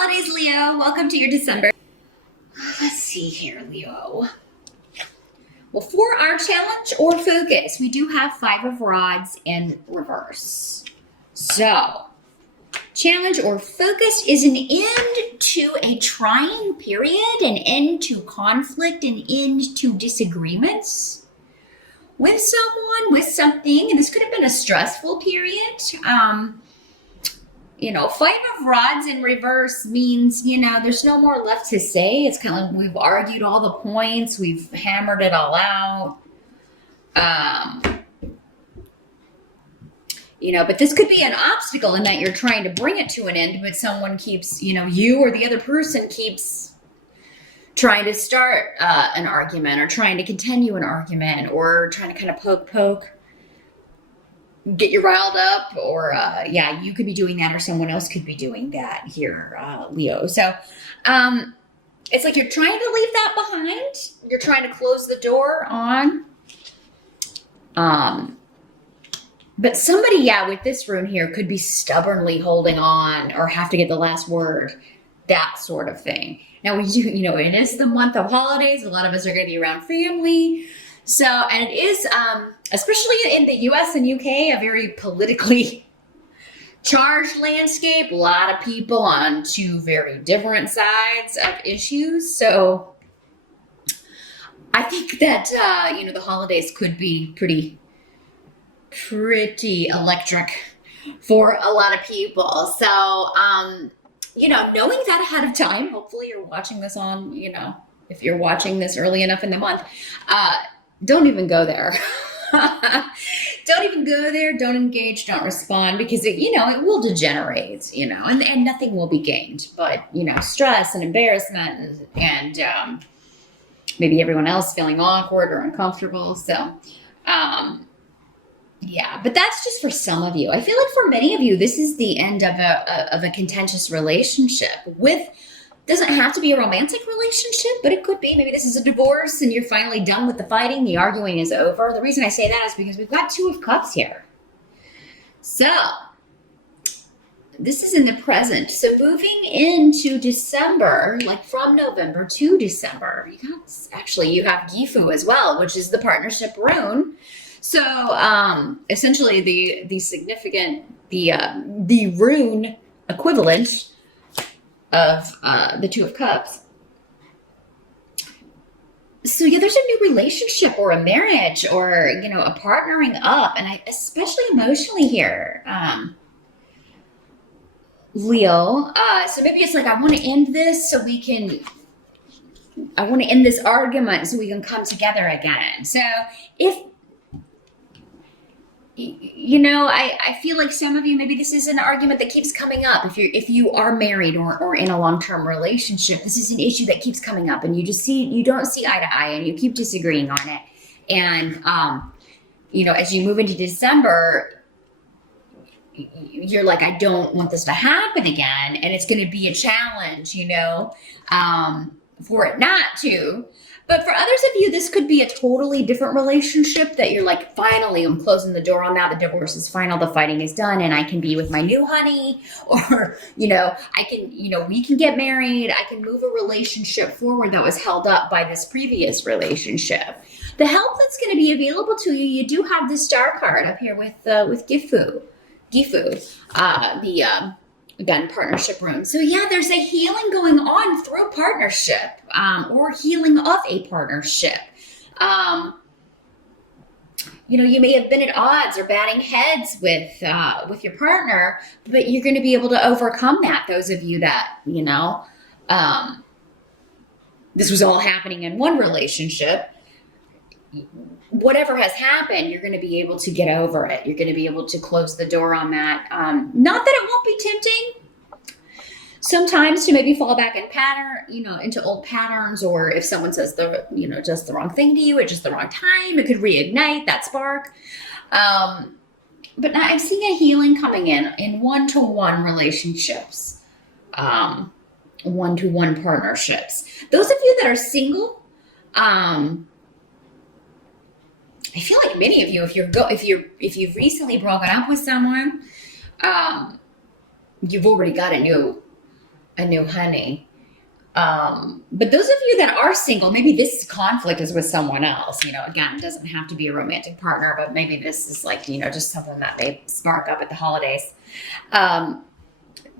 holidays, Leo. Welcome to your December. Let's see here, Leo. Well, for our challenge or focus, we do have 5 of rods in reverse. So, challenge or focus is an end to a trying period, an end to conflict, an end to disagreements with someone, with something. And this could have been a stressful period. 5 of rods in reverse means, there's no more left to say. It's kind of like we've argued all the points. We've hammered it all out. But this could be an obstacle in that you're trying to bring it to an end, but someone keeps, you or the other person keeps trying to start an argument or trying to continue an argument or trying to kind of poke, get you riled up, or you could be doing that, or someone else could be doing that here, Leo. So it's like you're trying to leave that behind. You're trying to close the door on. But somebody, with this rune here could be stubbornly holding on or have to get the last word, that sort of thing. Now we do, it is the month of holidays. A lot of us are going to be around family. So, and it is, especially in the US and UK, a very politically charged landscape. A lot of people on 2 very different sides of issues. So I think that, the holidays could be pretty electric for a lot of people. So, knowing that ahead of time, hopefully you're watching this on, if you're watching this early enough in the month, don't even go there. Don't even go there. Don't engage. Don't respond, because it will degenerate, and nothing will be gained. But, stress and embarrassment and maybe everyone else feeling awkward or uncomfortable. So, but that's just for some of you. I feel like for many of you, this is the end of a contentious relationship doesn't have to be a romantic relationship, but it could be. Maybe this is a divorce and you're finally done with the fighting. The arguing is over. The reason I say that is because we've got 2 of Cups here. So this is in the present. So moving into December, like from November to December, you have Gifu as well, which is the partnership rune. So essentially the significant, the rune equivalent of the 2 of Cups. So there's a new relationship or a marriage or, a partnering up. And especially emotionally here, Leo. So maybe it's like, I want to end this I want to end this argument so we can come together again. So if, I feel like some of you, maybe this is an argument that keeps coming up. If you are married or in a long-term relationship, this is an issue that keeps coming up, and you don't see eye to eye, and you keep disagreeing on it. And as you move into December, you're like, I don't want this to happen again, and it's going to be a challenge, for it not to. But for others of you, this could be a totally different relationship that you're like, finally, I'm closing the door on that. The divorce is final. The fighting is done. And I can be with my new honey, or, I can, we can get married. I can move a relationship forward that was held up by this previous relationship. The help that's going to be available to you, you do have the Star card up here with Gifu, again, partnership rune. So there's a healing going on through partnership, or healing of a partnership. You may have been at odds or batting heads with your partner, but you're going to be able to overcome that. Those of you that, this was all happening in one relationship, whatever has happened, you're going to be able to get over it. You're going to be able to close the door on that. Not that it won't be tempting sometimes to maybe fall back into old patterns, or if someone says just the wrong thing to you at just the wrong time, it could reignite that spark. But now I'm seeing a healing coming in one-to-one relationships, one-to-one partnerships. Those of you that are single, I feel like many of you, if you've recently broken up with someone, you've already got a a new honey. But those of you that are single, maybe this conflict is with someone else. Again, it doesn't have to be a romantic partner, but maybe this is like, just something that may spark up at the holidays.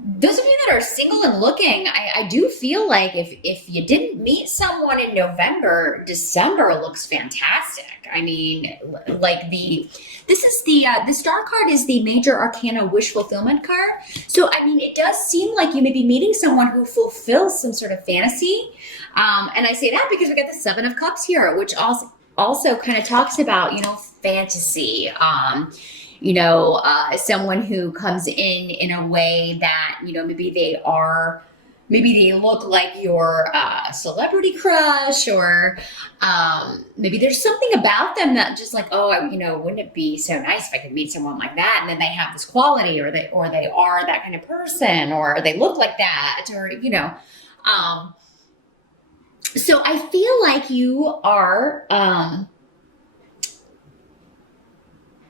Those of you that are single and looking, I do feel like if you didn't meet someone in November, December looks fantastic. I mean, like the star card is the major arcana wish fulfillment card. So, I mean, it does seem like you may be meeting someone who fulfills some sort of fantasy. And I say that because we got the Seven of Cups here, which also kind of talks about, fantasy. Someone who comes in a way that, maybe they look like your celebrity crush, or maybe there's something about them that just like, wouldn't it be so nice if I could meet someone like that? And then they have this quality, or they are that kind of person, or they look like that, or, so I feel like you are,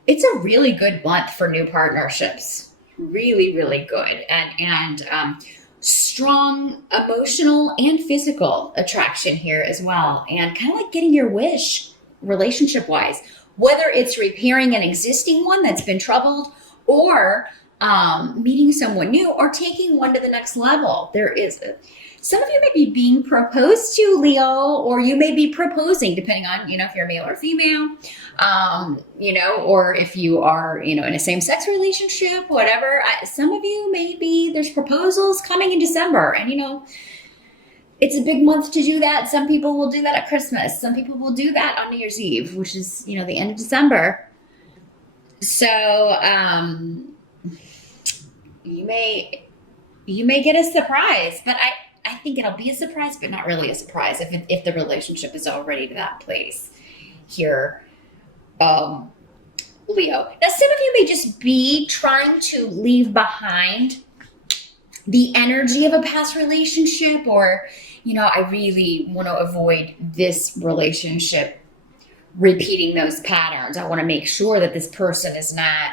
it's a really good month for new partnerships. Really, really good. And strong emotional and physical attraction here as well. And kind of like getting your wish relationship-wise, whether it's repairing an existing one that's been troubled, or meeting someone new, or taking one to the next level. Some of you may be being proposed to, Leo, or you may be proposing, depending on, if you're male or female, or if you are, in a same-sex relationship, whatever. Some of you, maybe there's proposals coming in December, and, it's a big month to do that. Some people will do that at Christmas. Some people will do that on New Year's Eve, which is, the end of December. So, you may get a surprise, but I think it'll be a surprise, but not really a surprise if the relationship is already to that place here, Leo. Now, some of you may just be trying to leave behind the energy of a past relationship, or, I really want to avoid this relationship repeating those patterns. I want to make sure that this person is not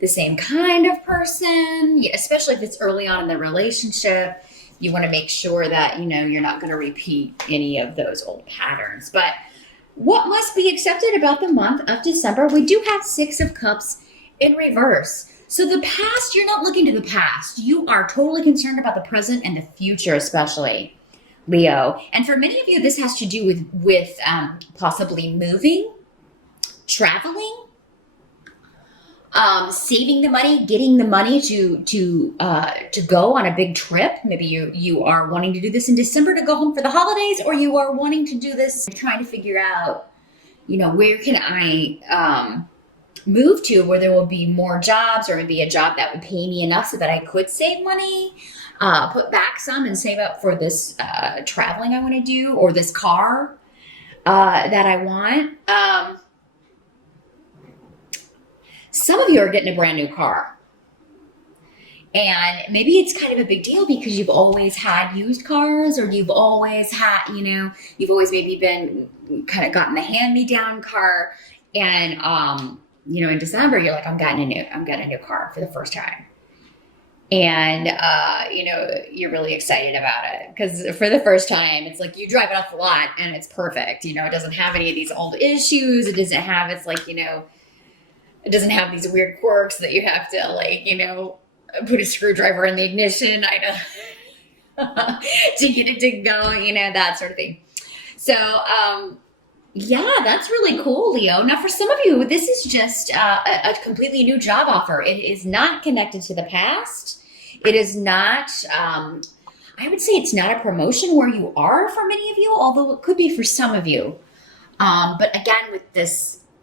the same kind of person, especially if it's early on in the relationship. You want to make sure that, you're not going to repeat any of those old patterns. But what must be accepted about the month of December? We do have Six of Cups in reverse. So the past, you're not looking to the past. You are totally concerned about the present and the future, especially, Leo. And for many of you, this has to do with possibly moving, traveling, saving the money, getting the money to go on a big trip. Maybe you are wanting to do this in December to go home for the holidays, or you are wanting to do this trying to figure out, where can I move to where there will be more jobs, or maybe a job that would pay me enough so that I could save money, put back some and save up for this traveling I want to do, or this car that I want. Some of you are getting a brand new car, and maybe it's kind of a big deal because you've always had used cars, or you've always had, you've always maybe been kind of gotten the hand-me-down car, and in December you're like, I'm getting a new car for the first time, and you're really excited about it because for the first time it's like you drive it off the lot and it's perfect. It doesn't have any of these old issues. It doesn't have it doesn't have these weird quirks that you have to put a screwdriver in the ignition to get it to go, that sort of thing. So, that's really cool, Leo. Now, for some of you, this is just a completely new job offer. It is not connected to the past. It is not, I would say it's not a promotion where you are for many of you, although it could be for some of you. But again,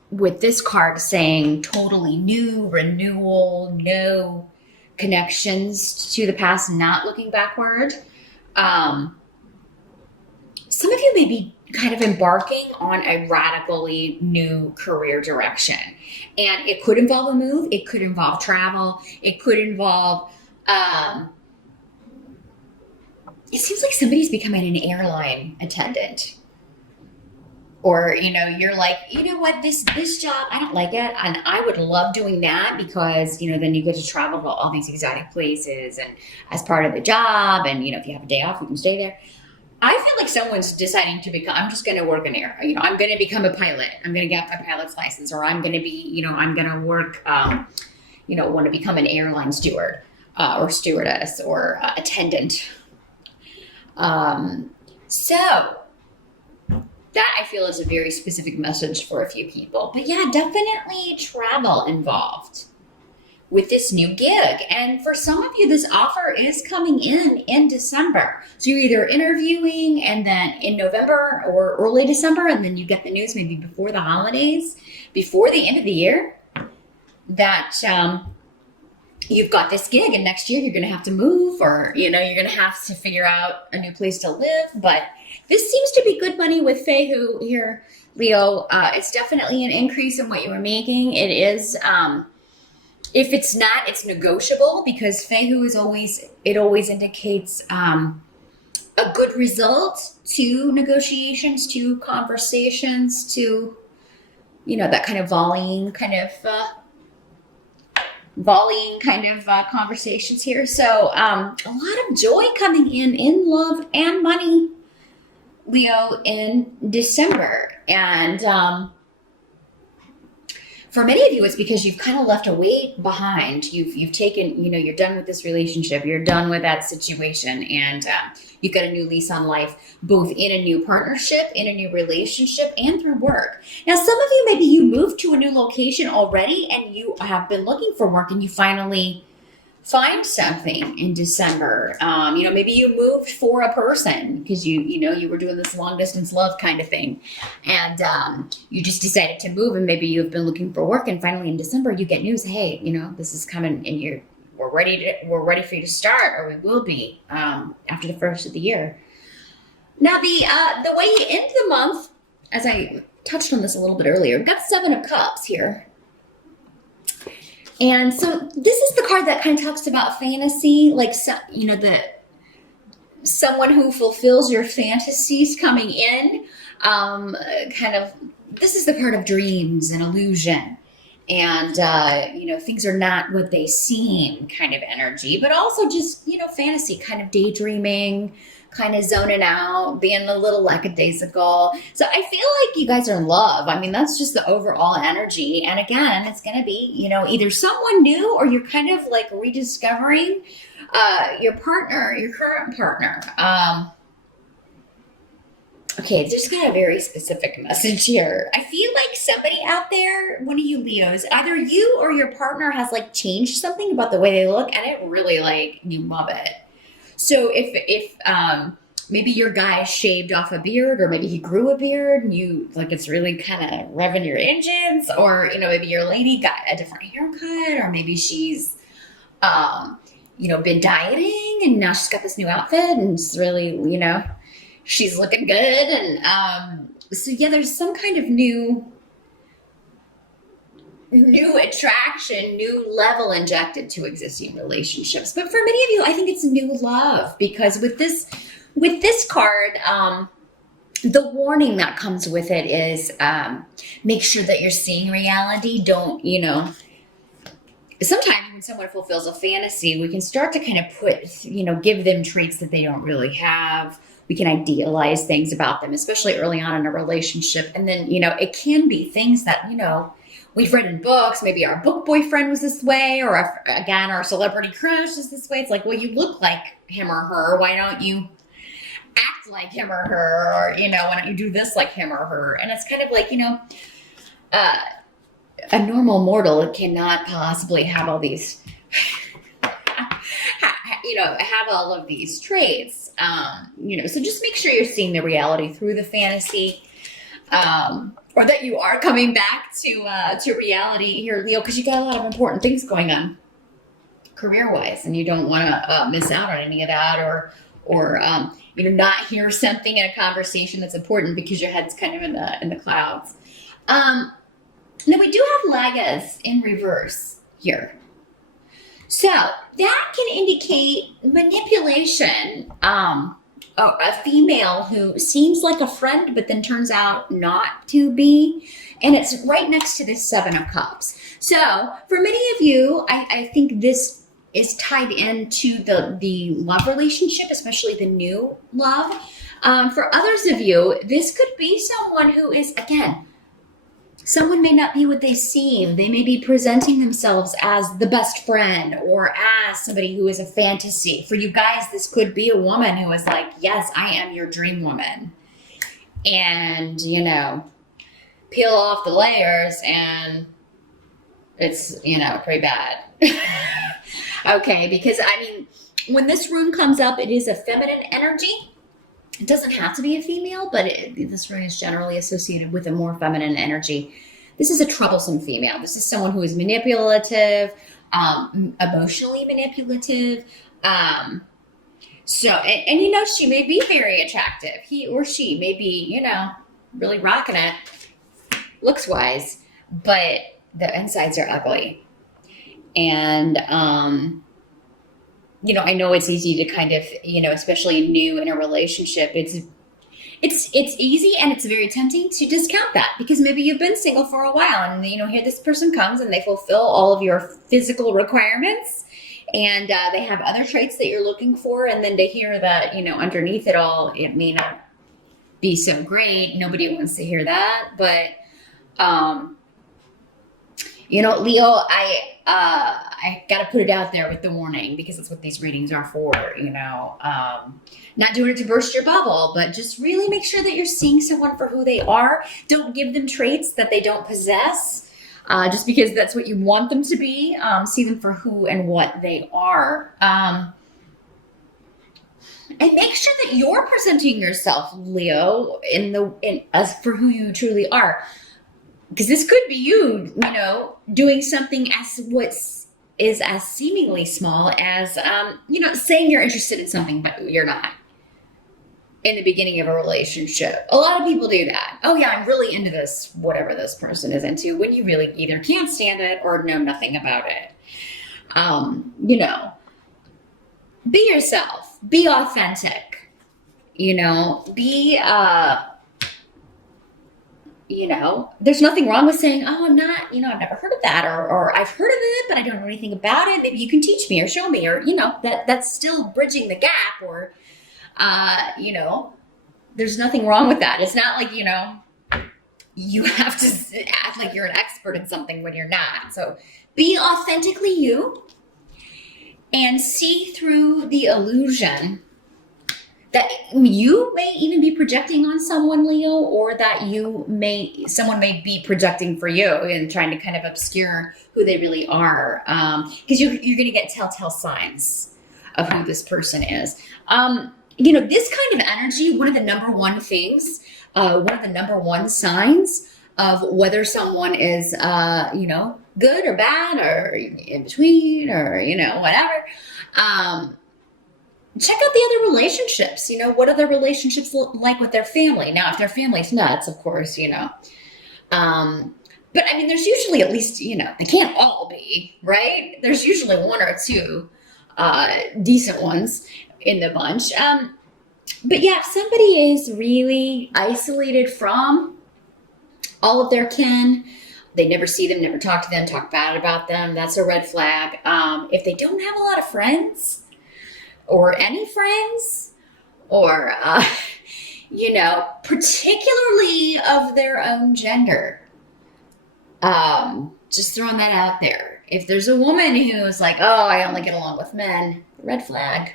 with this card saying totally new, renewal, no connections to the past, not looking backward. Some of you may be kind of embarking on a radically new career direction. And it could involve a move. It could involve travel. It could involve, it seems like somebody's becoming an airline attendant. Or, you're like, you know what, this job, I don't like it. And I would love doing that because, then you get to travel to all these exotic places and as part of the job. And, if you have a day off, you can stay there. I feel like someone's deciding to become, I'm just going to work in air. I'm going to become a pilot. I'm going to get my pilot's license, or I'm going to be, I'm going to work, want to become an airline steward or stewardess or attendant. So that I feel is a very specific message for a few people. But yeah, definitely travel involved with this new gig. And for some of you, this offer is coming in December. So you're either interviewing and then in November or early December, and then you get the news maybe before the holidays, before the end of the year, that you've got this gig, and next year you're going to have to move, or, you're going to have to figure out a new place to live. But this seems to be good money with Fehu here, Leo. It's definitely an increase in what you were making. It is, if it's not, it's negotiable, because Fehu is always indicates a good result to negotiations, to conversations, to, that kind of volleying kind of conversations here. So a lot of joy coming in love and money, Leo, in December. And for many of you, it's because you've kind of left a weight behind. You've taken, you're done with this relationship. You're done with that situation. And you've got a new lease on life, both in a new partnership, in a new relationship, and through work. Now, some of you, maybe you moved to a new location already and you have been looking for work and you finally find something in December. Maybe you moved for a person because you were doing this long distance love kind of thing, and you just decided to move, and maybe you've been looking for work, and finally in December you get news. Hey, this is coming, and we're ready for you to start, or we will be after the first of the year. Now the way you end the month, as I touched on this a little bit earlier, we've got 7 of Cups here. And so this is the card that kind of talks about fantasy, like, someone who fulfills your fantasies coming in. This is the card of dreams and illusion. And, things are not what they seem kind of energy, but also just, fantasy, kind of daydreaming, kind of zoning out, being a little lackadaisical. So I feel like you guys are in love. I mean, that's just the overall energy. And again, it's going to be, either someone new, or you're kind of like rediscovering your partner, your current partner. Okay, just got a very specific message here. I feel like somebody out there, one of you Leos, either you or your partner has like changed something about the way they look, and it really you love it. So if maybe your guy shaved off a beard, or maybe he grew a beard and you it's really kind of revving your engines, or maybe your lady got a different haircut, or maybe she's been dieting and now she's got this new outfit and it's really she's looking good. And so yeah, there's some kind of new attraction, new level injected to existing relationships. But for many of you, I think it's new love, because with this card, the warning that comes with it is make sure that you're seeing reality. Don't, sometimes when someone fulfills a fantasy, we can start to kind of put, give them traits that they don't really have. We can idealize things about them, especially early on in a relationship. And then, it can be things that, we've read in books. Maybe our book boyfriend was this way, or our celebrity crush is this way. It's like, well, you look like him or her. Why don't you act like him or her? Or, why don't you do this like him or her? And it's kind of like, a normal mortal cannot possibly have all these, have all of these traits. So just make sure you're seeing the reality through the fantasy. Or that you are coming back to reality here, Leo, because you got a lot of important things going on career-wise, and you don't want to miss out on any of that, or not hear something in a conversation that's important because your head's kind of in the clouds. Now we do have Lagas in reverse here, so that can indicate manipulation a female who seems like a friend, but then turns out not to be. And it's right next to this Seven of Cups. So for many of you, I think this is tied into the love relationship, especially the new love. For others of you, this could be someone who is, again, someone may not be what they seem. They may be presenting themselves as the best friend or as somebody who is a fantasy. For you guys, this could be a woman who is like, yes, I am your dream woman. And, you know, peel off the layers and it's, you know, pretty bad. Okay, because I mean, when this rune comes up, it is a feminine energy. It doesn't have to be a female, but this rune is generally associated with a more feminine energy. This is a troublesome female. This is someone who is manipulative, emotionally manipulative. So, and you know, she may be very attractive. He or she may be, you know, really rocking it looks wise, but the insides are ugly. And, you know, I know it's easy to kind of, you know, especially new in a relationship, it's easy and it's very tempting to discount that because maybe you've been single for a while and, you know, here this person comes and they fulfill all of your physical requirements and they have other traits that you're looking for. And then to hear that, you know, underneath it all, it may not be so great. Nobody wants to hear that. But, you know, Leo, I got to put it out there with the warning because that's what these readings are for, you know, not doing it to burst your bubble, but just really make sure that you're seeing someone for who they are. Don't give them traits that they don't possess, just because that's what you want them to be. See them for who and what they are. And make sure that you're presenting yourself, Leo, as for who you truly are. Because this could be you, you know, doing something is as seemingly small as, you know, saying you're interested in something, but you're not in the beginning of a relationship. A lot of people do that. Oh yeah, I'm really into this, whatever this person is into, when you really either can't stand it or know nothing about it. You know, be yourself, be authentic, you know, you know, there's nothing wrong with saying, oh, I'm not, you know, I've never heard of that, or I've heard of it, but I don't know anything about it. Maybe you can teach me or show me, or, you know, that's still bridging the gap, or, you know, there's nothing wrong with that. It's not like, you know, you have to act like you're an expert in something when you're not. So be authentically you and see through the illusion that you may even be projecting on someone, Leo, or that someone may be projecting for you and trying to kind of obscure who they really are. Because you're going to get telltale signs of who this person is. You know, this kind of energy, one of the number one things, one of the number one signs of whether someone is, you know, good or bad or in between or, you know, whatever. Check out the other relationships. You know, what are their relationships like with their family? Now, if their family's nuts, of course, you know. But I mean, there's usually at least, you know, they can't all be, right? There's usually one or two decent ones in the bunch. But yeah, if somebody is really isolated from all of their kin, they never see them, never talk to them, talk bad about them, that's a red flag. If they don't have a lot of friends, or any friends, or, you know, particularly of their own gender. Just throwing that out there. If there's a woman who's like, oh, I only get along with men, red flag.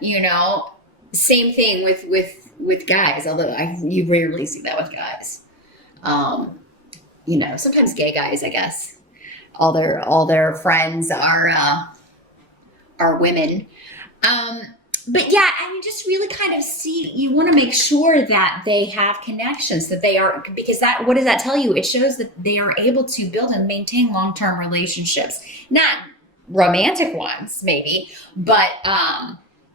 You know, same thing with guys, although you rarely see that with guys. You know, sometimes gay guys, I guess, all their friends are women. But yeah, I mean, just really kind of see, you want to make sure that they have connections, that they are, because what does that tell you? It shows that they are able to build and maintain long-term relationships, not romantic ones maybe, but,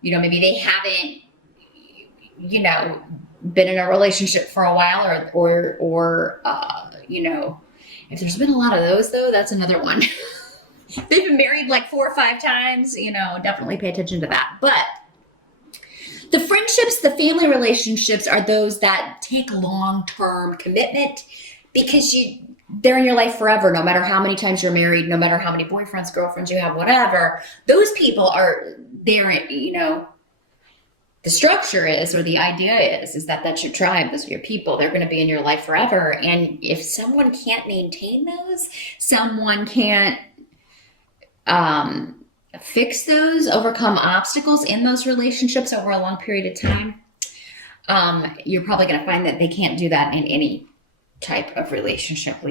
you know, maybe they haven't, you know, been in a relationship for a while or you know, if there's been a lot of those though, that's another one. They've been married like 4 or 5 times, you know, definitely pay attention to that. But The friendships, the family relationships are those that take long-term commitment because they're in your life forever, no matter how many times you're married, no matter how many boyfriends, girlfriends you have, whatever. Those people are there, the structure is, or the idea is that that's your tribe, those are your people. They're going to be in your life forever. And if someone can't maintain those, someone can't fix those, overcome obstacles in those relationships over a long period of time, you're probably going to find that they can't do that in any type of relationship